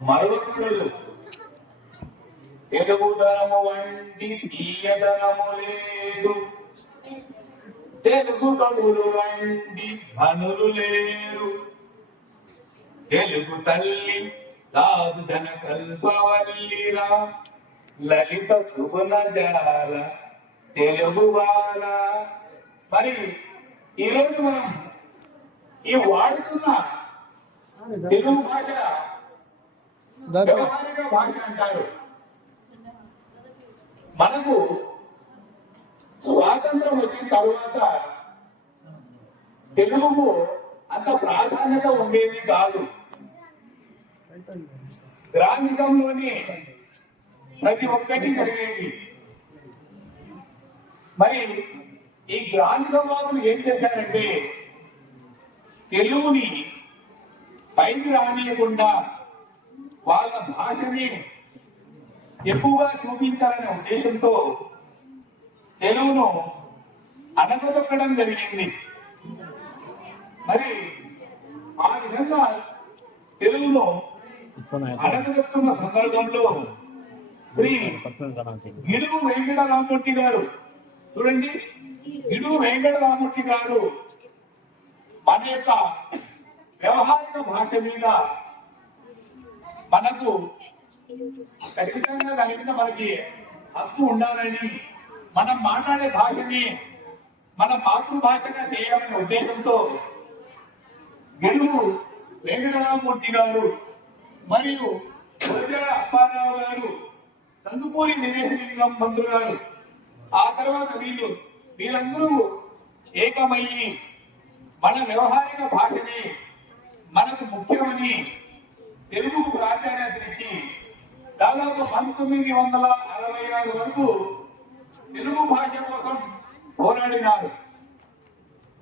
మరొకడు తెలుగుదనము వంటి తీయదనము లేదు, తెలుగు కవులు వంటి ధనులు లేరు. తెలుగు తల్లి సాధు జన కల్పవల్లిరా, లలిత సుగుణ జాల తెలుగు బాల. మరి ఈరోజు మనం ఈ వాడుతున్న తెలుగు భాష వ్యవహారిక భాష అంటారు. మనకు స్వాతంత్రం వచ్చిన తరువాత తెలుగుకు అంత ప్రాధాన్యత ఉండేది కాదు. గ్రాంధికంలోని ప్రతి ఒక్కటి జరిగేది. మరి ఈ గ్రాంధికవాదులు ఏం చేశారంటే తెలుగుని పైకి రానియకుండా వాళ్ళ భాషని ఎక్కువగా చూపించాలనే ఉద్దేశంతో తెలుగును అణగదొక్కడం జరిగింది. మరి ఆ విధంగా తెలుగును అణగదొక్కున్న సందర్భంలో శ్రీ గిడుగు వెంకట రామమూర్తి గారు, చూడండి, గిడుగు వెంకట రామమూర్తి గారు మన యొక్క వ్యవహారిక భాష మీద మనకు ఖచ్చితంగా దాని మీద మనకి హక్కు ఉండాలని, మనం మాట్లాడే భాషని మన మాతృభాషగా చేయాలనే ఉద్దేశంతో గిడుగు వెంకటరామమూర్తి గారు మరియు అప్పారావు గారు, కందుకూరి వీరేశలింగం మంత్రులు గారు, ఆ తర్వాత వీళ్ళందరూ ఏకమయ్యి మన వ్యవహారిక భాషని మనకు ముఖ్యమని తెలుగుకు ప్రాధాన్యతనిచ్చి దాదాపు 1966 వరకు తెలుగు భాష కోసం పోరాడినారు.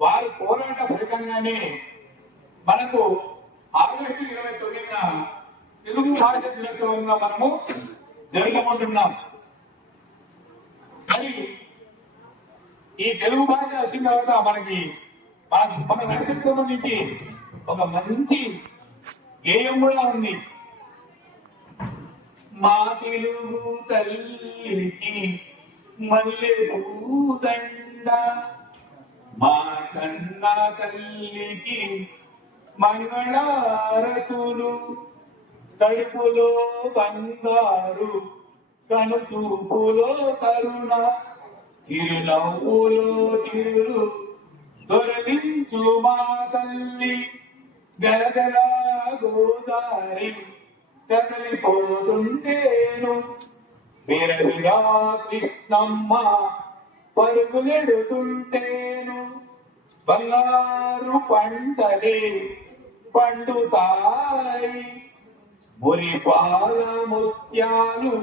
వారి పోరాట ఫలితంగానే మనకు ఆగస్టు 29న తెలుగు భాష దినోత్సవంగా మనము జరుపుకుంటున్నాం. మరి ఈ తెలుగు భాష వచ్చిన తర్వాత మన నరసింహకు సంబంధించి ఒక మంచి గేయం కూడా ఉంది. మా తెలుగు తల్లికి మల్లె పూదండ, మా కన్నా తల్లికి మంగళారతులు, కడుపులో బంగారు కనుచూపులో కరుణ, చిరునవ్వులో చిరు దొరలించు మా తల్లి, గలగల గోదారి కదలిపోతుంటేను, విరవిరా కృష్ణమ్మ పరుగులెడుతుంటేను, బంగారు పంటలే పండుతాయి, మురిపాల ముత్యాలు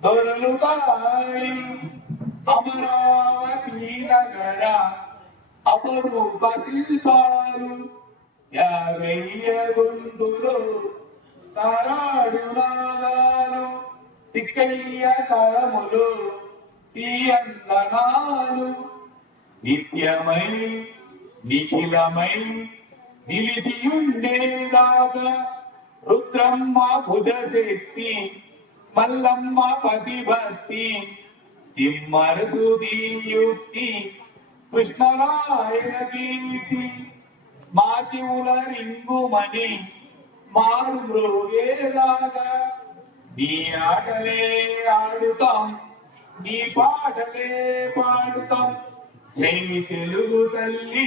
దొరలుతాయి, అమరావతి నగర అపరూప శిల్పాలు, 50 గొంతులు తారాడు నాదాలు, తిక్కయ్య కరములు తీయందనాలు, నిత్యమై నిఖిలమై నిలిచియుండేదాకా రుద్రమ్మ భుజశక్తి, మల్లమ్మ పతిభక్తి, తిమ్మరసు దీయుక్తి, కృష్ణరాయన కీర్తి, మా చెవుల రింగుమని మారు మ్రోగేదాకా నీ ఆటలే ఆడుతాం, నీ పాటలే పాడుతాం, జై తెలుగు తల్లి,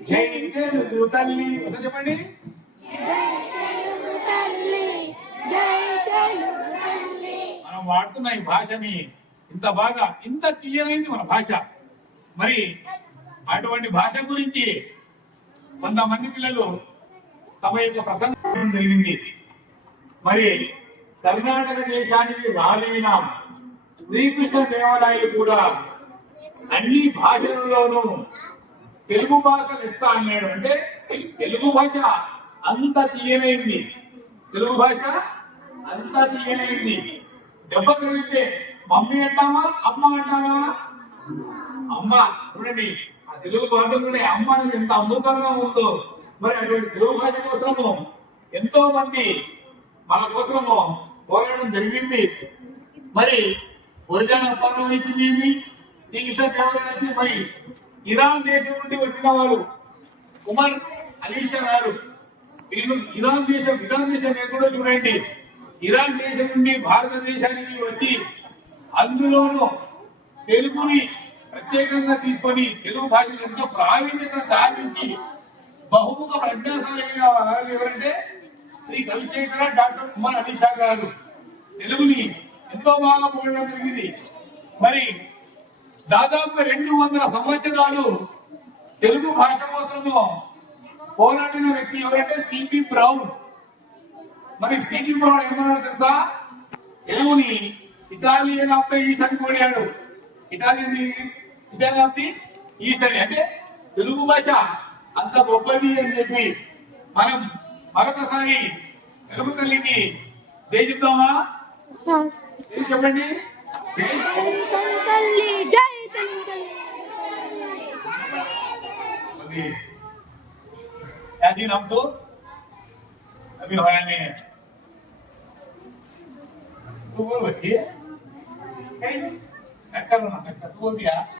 జై తెలుగు తల్లి. చెప్పండి. మనం వాడుతున్న ఈ భాషని ఇంత బాగా ఇంత తీయనైంది మన భాష. మరి అటువంటి భాష గురించి కొంతమంది పిల్లలు తమ యొక్క ప్రసంగం జరిగింది. మరి కర్ణాటక దేశానికి రాలిన శ్రీకృష్ణ దేవాలయాలు కూడా అన్ని భాషలలోనూ తెలుగు భాషను ఇస్తా అన్నాడు. అంటే తెలుగు భాష అంత తీయనైంది, తెలుగు భాష అంత తీయనైంది. దెబ్బ కలిగితే మమ్మీ అంటావా అమ్మ అంటావా? అమ్మ. చూడండి ఆ తెలుగు భాషలోనే అమ్మ అనేది ఎంత అద్భుతంగా ఉందో. మరి అటువంటి తెలుగు భాష కోసము ఎంతో మంది మన కోసము పోరాటం జరిగింది. మరి ఒరిజినల్ పౌరం అయితే శ్రీకృష్ణదేవరాయలు మరి ఇరాన్ దేశం నుండి వచ్చిన వారు ఉమర్ అలీషా గారు. వీళ్ళు ఇరాన్ దేశం ఎక్కడో చూడండి. ఇరాన్ దేశం నుండి భారతదేశానికి వచ్చి అందులోనూ తెలుగుని ప్రత్యేకంగా తీసుకొని తెలుగు భాషలో ఎంతో ప్రావీణ్యత సాధించి బహుముఖ ప్రజ్ఞాశాలైన వారు ఎవరంటే శ్రీ కవిశేఖర డాక్టర్ ఉమర్ అలీషా గారు. తెలుగుని ఎంతో బాగా పోవడం జరిగింది. మరి దాదాపుగా 200 సంవత్సరాలు తెలుగు భాష కోసము పోరాడిన వ్యక్తి ఎవరంటే సిపి బ్రౌన్. మరి సిపి బ్రౌన్ ఏమన్నాడు తెలుసా? తెలుగుని ఇటాలియన్ ఆఫ్ ద ఈస్ట్ అని కోరాడు. ఇటాలియన్ ఆఫ్ ది ఈస్ట్ అని, అంటే తెలుగు భాష అంత గొప్పది అని చెప్పి మనం మరొకసారి తెలుగు తల్లికి జై చెప్తామా? చెప్పండి. ऐसी हम तो अभी होया नहीं है। तो बोल बच्ची है, बोल दिया।